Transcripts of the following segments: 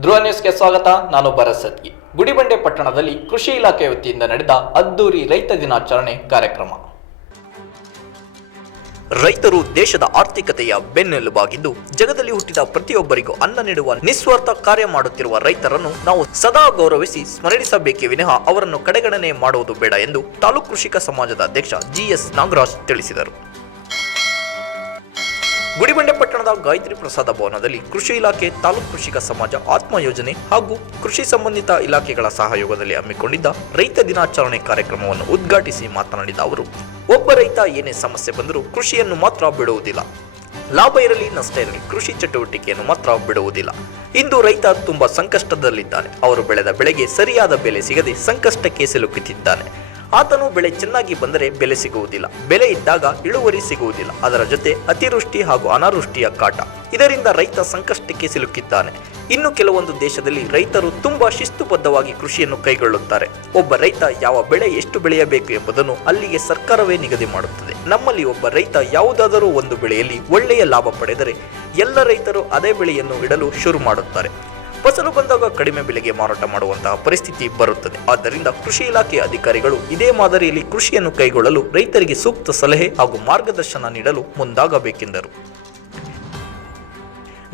ಧ್ರುವ ನ್ಯೂಸ್ಗೆ ಸ್ವಾಗತ ನಾನು ಭರತ್ ಸತ್ಗಿ ಗುಡಿಬಂಡೆ ಪಟ್ಟಣದಲ್ಲಿ ಕೃಷಿ ಇಲಾಖೆ ವತಿಯಿಂದ ನಡೆದ ಅದ್ದೂರಿ ರೈತ ದಿನಾಚರಣೆ ಕಾರ್ಯಕ್ರಮ. ರೈತರು ದೇಶದ ಆರ್ಥಿಕತೆಯ ಬೆನ್ನೆಲುಬಾಗಿದ್ದು, ಜಗದಲ್ಲಿ ಹುಟ್ಟಿದ ಪ್ರತಿಯೊಬ್ಬರಿಗೂ ಅನ್ನ ನೀಡುವ ನಿಸ್ವಾರ್ಥ ಕಾರ್ಯ ಮಾಡುತ್ತಿರುವ ರೈತರನ್ನು ನಾವು ಸದಾ ಗೌರವಿಸಿ ಸ್ಮರಣಿಸಬೇಕೇ ವಿನಃ ಅವರನ್ನು ಕಡೆಗಣನೆ ಮಾಡುವುದು ಬೇಡ ಎಂದು ತಾಲೂಕು ಕೃಷಿಕ ಸಮಾಜದ ಅಧ್ಯಕ್ಷ ಜಿಎಸ್ ನಾಗರಾಜ್ ತಿಳಿಸಿದರು. ಗುಡಿಬಂಡೆ ಪಟ್ಟಣದ ಗಾಯತ್ರಿ ಪ್ರಸಾದ ಭವನದಲ್ಲಿ ಕೃಷಿ ಇಲಾಖೆ, ತಾಲೂಕು ಕೃಷಿಕ ಸಮಾಜ ಆತ್ಮ ಯೋಜನೆ ಹಾಗೂ ಕೃಷಿ ಸಂಬಂಧಿತ ಇಲಾಖೆಗಳ ಸಹಯೋಗದಲ್ಲಿ ಹಮ್ಮಿಕೊಂಡಿದ್ದ ರೈತ ದಿನಾಚರಣೆ ಕಾರ್ಯಕ್ರಮವನ್ನು ಉದ್ಘಾಟಿಸಿ ಮಾತನಾಡಿದ ಅವರು, ಒಬ್ಬ ರೈತ ಏನೇ ಸಮಸ್ಯೆ ಬಂದರೂ ಕೃಷಿಯನ್ನು ಮಾತ್ರ ಬಿಡುವುದಿಲ್ಲ. ಲಾಭ ಇರಲಿ, ನಷ್ಟ ಇರಲಿ, ಕೃಷಿ ಚಟುವಟಿಕೆಯನ್ನು ಮಾತ್ರ ಬಿಡುವುದಿಲ್ಲ. ಇಂದು ರೈತ ತುಂಬಾ ಸಂಕಷ್ಟದಲ್ಲಿದ್ದಾನೆ. ಅವರು ಬೆಳೆದ ಬೆಳೆಗೆ ಸರಿಯಾದ ಬೆಲೆ ಸಿಗದೆ ಸಂಕಷ್ಟಕ್ಕೆ ಸಿಲುಕುತ್ತಿದ್ದಾನೆ. ಆತನು ಬೆಳೆ ಚೆನ್ನಾಗಿ ಬಂದರೆ ಬೆಲೆ ಸಿಗುವುದಿಲ್ಲ. ಬೆಲೆ ಇದ್ದಾಗ ಇಳುವರಿ ಸಿಗುವುದಿಲ್ಲ. ಅದರ ಜೊತೆ ಅತಿವೃಷ್ಟಿ ಹಾಗೂ ಅನಾವೃಷ್ಟಿಯ ಕಾಟ. ಇದರಿಂದ ರೈತ ಸಂಕಷ್ಟಕ್ಕೆ ಸಿಲುಕಿದ್ದಾನೆ. ಇನ್ನು ಕೆಲವೊಂದು ದೇಶದಲ್ಲಿ ರೈತರು ತುಂಬಾ ಶಿಸ್ತುಬದ್ಧವಾಗಿ ಕೃಷಿಯನ್ನು ಕೈಗೊಳ್ಳುತ್ತಾರೆ. ಒಬ್ಬ ರೈತ ಯಾವ ಬೆಳೆ ಎಷ್ಟು ಬೆಳೆಯಬೇಕು ಎಂಬುದನ್ನು ಅಲ್ಲಿಗೆ ಸರ್ಕಾರವೇ ನಿಗದಿ ಮಾಡುತ್ತದೆ. ನಮ್ಮಲ್ಲಿ ಒಬ್ಬ ರೈತ ಯಾವುದಾದರೂ ಒಂದು ಬೆಳೆಯಲ್ಲಿ ಒಳ್ಳೆಯ ಲಾಭ ಪಡೆದರೆ ಎಲ್ಲ ರೈತರು ಅದೇ ಬೆಳೆಯನ್ನು ಇಡಲು ಶುರು ಮಾಡುತ್ತಾರೆ. ಫಸಲು ಬಂದಾಗ ಕಡಿಮೆ ಬೆಲೆಗೆ ಮಾರಾಟ ಮಾಡುವಂತಹ ಪರಿಸ್ಥಿತಿ ಬರುತ್ತದೆ. ಆದ್ದರಿಂದ ಕೃಷಿ ಇಲಾಖೆ ಅಧಿಕಾರಿಗಳು ಇದೇ ಮಾದರಿಯಲ್ಲಿ ಕೃಷಿಯನ್ನು ಕೈಗೊಳ್ಳಲು ರೈತರಿಗೆ ಸೂಕ್ತ ಸಲಹೆ ಹಾಗೂ ಮಾರ್ಗದರ್ಶನ ನೀಡಲು ಮುಂದಾಗಬೇಕೆಂದರು.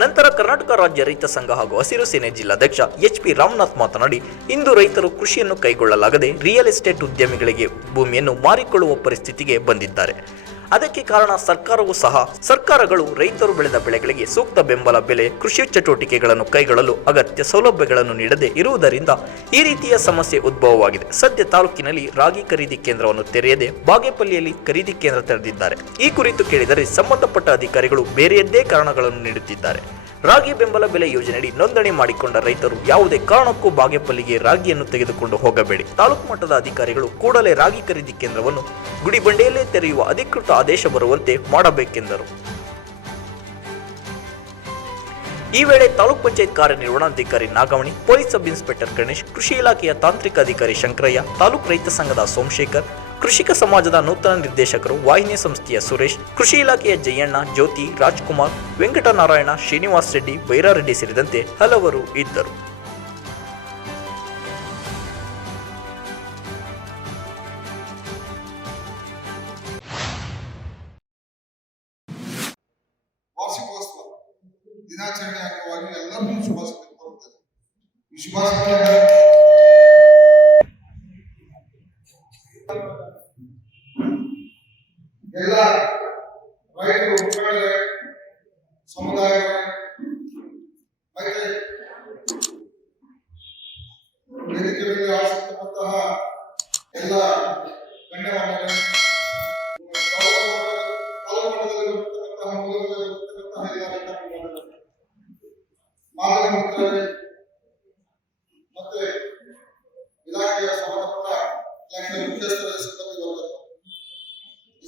ನಂತರ ಕರ್ನಾಟಕ ರಾಜ್ಯ ರೈತ ಸಂಘ ಹಾಗೂ ಹಸಿರು ಸೇನೆ ಜಿಲ್ಲಾಧ್ಯಕ್ಷ ಎಚ್ ಪಿ ರಾಮನಾಥ್ ಮಾತನಾಡಿ, ಇಂದು ರೈತರು ಕೃಷಿಯನ್ನು ಕೈಗೊಳ್ಳಲಾಗದೆ ರಿಯಲ್ ಎಸ್ಟೇಟ್ ಉದ್ಯಮಿಗಳಿಗೆ ಭೂಮಿಯನ್ನು ಮಾರಿಕೊಳ್ಳುವ ಪರಿಸ್ಥಿತಿಗೆ ಬಂದಿದ್ದಾರೆ. ಅದಕ್ಕೆ ಕಾರಣ ಸರ್ಕಾರವು ಸಹ ಸರ್ಕಾರಗಳು ರೈತರು ಬೆಳೆದ ಬೆಳೆಗಳಿಗೆ ಸೂಕ್ತ ಬೆಂಬಲ, ಬೆಲೆ, ಕೃಷಿ ಚಟುವಟಿಕೆಗಳನ್ನು ಕೈಗೊಳ್ಳಲು ಅಗತ್ಯ ಸೌಲಭ್ಯಗಳನ್ನು ನೀಡದೆ ಇರುವುದರಿಂದ ಈ ರೀತಿಯ ಸಮಸ್ಯೆ ಉದ್ಭವವಾಗಿದೆ. ಸದ್ಯ ತಾಲೂಕಿನಲ್ಲಿ ರಾಗಿ ಖರೀದಿ ಕೇಂದ್ರವನ್ನು ತೆರೆಯದೆ ಬಾಗೇಪಲ್ಲಿಯಲ್ಲಿ ಖರೀದಿ ಕೇಂದ್ರ ತೆರೆದಿದ್ದಾರೆ. ಈ ಕುರಿತು ಕೇಳಿದರೆ ಸಂಬಂಧಪಟ್ಟ ಅಧಿಕಾರಿಗಳು ಬೇರೆಯದ್ದೇ ಕಾರಣಗಳನ್ನು ನೀಡುತ್ತಿದ್ದಾರೆ. ರಾಗಿ ಬೆಂಬಲ ಬೆಲೆ ಯೋಜನೆಯಡಿ ನೋಂದಣಿ ಮಾಡಿಕೊಂಡ ರೈತರು ಯಾವುದೇ ಕಾರಣಕ್ಕೂ ಬಾಗೇಪಲ್ಲಿಗೆ ರಾಗಿಯನ್ನು ತೆಗೆದುಕೊಂಡು ಹೋಗಬೇಡಿ. ತಾಲೂಕು ಮಟ್ಟದ ಅಧಿಕಾರಿಗಳು ಕೂಡಲೇ ರಾಗಿ ಖರೀದಿ ಕೇಂದ್ರವನ್ನು ಗುಡಿಬಂಡೆಯಲ್ಲೇ ತೆರೆಯುವ ಅಧಿಕೃತ ಆದೇಶ ಬರುವಂತೆ ಮಾಡಬೇಕೆಂದರು. ಈ ವೇಳೆ ತಾಲೂಕ್ ಪಂಚಾಯತ್ ಕಾರ್ಯನಿರ್ವಹಣಾಧಿಕಾರಿ Nagamani, police sub inspector Ganesh, ಕೃಷಿ ಇಲಾಖೆಯ ತಾಂತ್ರಿಕ ಅಧಿಕಾರಿ ಶಂಕರಯ್ಯ, ತಾಲೂಕು ರೈತ ಸಂಘದ ಸೋಮಶೇಖರ್ ಕೃಷಿಕ ಸಮಾಜದ ನೂತನ ನಿರ್ದೇಶಕರು ವಾಹಿನಿ ಸಂಸ್ಥೆಯ ಸುರೇಶ್, ಕೃಷಿ ಇಲಾಖೆಯ ಜಯಣ್ಣ, ಜ್ಯೋತಿ, ರಾಜ್ಕುಮಾರ್, ವೆಂಕಟನಾರಾಯಣ, ಶ್ರೀನಿವಾಸ್ ರೆಡ್ಡಿ ಬೈರಾರೆಡ್ಡಿ ಸೇರಿದಂತೆ ಹಲವರು ಇದ್ದರು. ಶುಭಾಶಯ ಎಲ್ಲ ರೈತರು ಮುಖಂಡರೇ ಸಮುದಾಯ ವೇದಿಕೆ ಎಲ್ಲ ಮತ್ತೆ ಇಲಾಖೆಯ ಸಂಬಂಧಪಟ್ಟ ಇಲಾಖೆಯ ಮುಖ್ಯಸ್ಥರ ಸಿಬ್ಬಂದಿ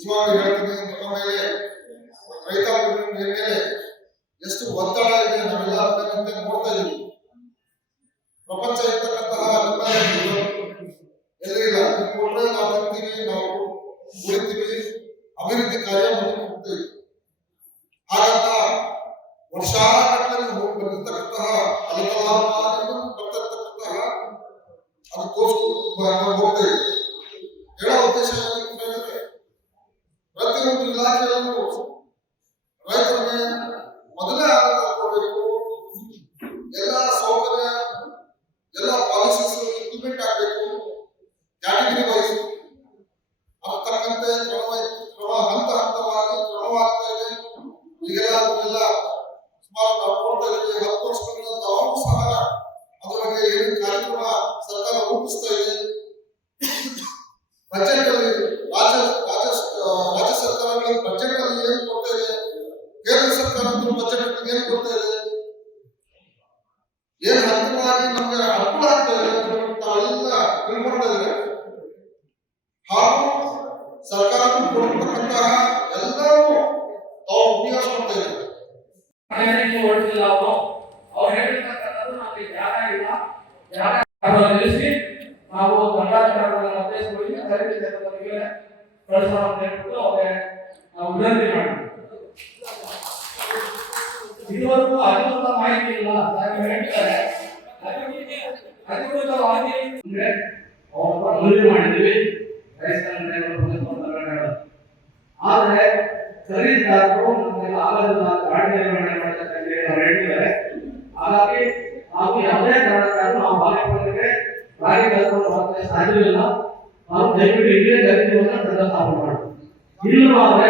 ನಿಜವಾಗಿ ಹೇಳ್ತೀನಿ, ನಮ್ಮ ಮೇಲೆ ರೈತಾಪಿ ಮೇಲೆ ಎಷ್ಟು ಒತ್ತಡ ಇದೆ ನಾವೆಲ್ಲ ಅದನ್ನಂತೆ ನೋಡ್ತಾ ಇದ್ದೀವಿ ಪ್ರಪಂಚ ಇರ್ತಕ್ಕಂತಹ ಎಲ್ಲಿ ಇಲ್ಲ ಕೊಟ್ರೆ ನಾವು ಬರ್ತೀವಿ ನಾವು ಉಳಿತೀವಿ, ಅಭಿವೃದ್ಧಿ ಕಾರ್ಯ ಮುಂದೆ ಹೋಗ್ತೀವಿ ರೈತರಿಗೆ ಮೊದಲೇ ಆನಂದ ಕೊಡಬೇಕು ಎಲ್ಲ ಸೌಕರ್ಯ ಎಲ್ಲ ಪಾಲಿಸೀಸ್ ಇಂಪ್ಲಿಮೆಂಟ್ ಆಗಬೇಕು. ಕ್ಯಾಟಗರಿ ವೈಸ್ ಕೇಂದ್ರ ಸರ್ಕಾರ ಬಜೆಟ್ ಅಲ್ಲಿ ಏನು ಕೊಡ್ತಾ ಇದೆ ಏನ್ ಹಂತವಾಗಿ ನಮ್ಗೆ ಅನುಕೂಲ ಆಗ್ತಾ ಇದೆ ಅಂತ ತಾವೆಲ್ಲ ತಿಳ್ಕೊಳ್ತಾ ಇದ್ರೆ ಹಾಗೂ ಸರ್ಕಾರ ಕೊಡ್ತಕ್ಕಂತಹ ಎಲ್ಲವೂ ತಾವು ಉಪಯೋಗಿಸ್ಕೊಳ್ತಾ ಇದ್ದಾರೆ ಮನೆಯಲ್ಲಿ ಹೊರಟಿಲ್ಲ ಅವರು ಅವ್ರು ಹೇಳಿರ್ತಕ್ಕಂಥದ್ದು ನಮಗೆ ಜಾಗ ಇಲ್ಲ ಜಾಗ ಅದನ್ನು ನಿಲ್ಲಿಸಿ ನಾವು ದಂಡಾಧಿಕಾರಿಗಳನ್ನ ಉದ್ದೇಶಿಸಿ ಖರೀದಿ ಕ್ಷೇತ್ರದವರಿಗೆ ಕಳಿಸೋಣ ಅಂತ ಹೇಳ್ಬಿಟ್ಟು ಅವ್ರಿಗೆ ನಾವು ವಿನಂತಿ ಮಾಡಿದ್ವಿ ಇದುವರೆಗೂ ಅಧಿಕೃತ ಮಾಹಿತಿ ಇಲ್ಲ ಸಾಹೇಬರು ಹೇಳ್ತಾರೆ ಅಧಿಕೃತವಾಗಿ ಅಂದ್ರೆ ಅವ್ರ ಮನವಿ ಮಾಡಿದ್ವಿ ರೈತ ಸಂಘಟನೆಗಳು ಬಂದು ಮಾತಾಡೋದು. ಆದ್ರೆ ಖರೀದಿದಾರರು ನಮಗೆ ಆಗಲ್ಲ ಗಾಡಿ ನಿರ್ವಹಣೆ ಮಾಡತಕ್ಕಂಥ ಅವ್ರು ಹೇಳ್ತಿದ್ದಾರೆ ಹಾಗಾಗಿ ನಾವು ಯಾವುದೇ ಕಾರಣಕ್ಕಾಗಿ ನಾವು ಬಾಳೆಗೊನೆಗೆ ಗಾಡಿ ಕರ್ಕೊಂಡು ಹೋಗಕ್ಕೆ ಸಾಧ್ಯವಿಲ್ಲ ನಾವು ದಯವಿಟ್ಟು ಇಲ್ಲೇ ಖರೀದಿಯನ್ನು ತಂದ ಸ್ಥಾಪನೆ ಮಾಡೋದು ಇಲ್ಲ ಆದ್ರೆ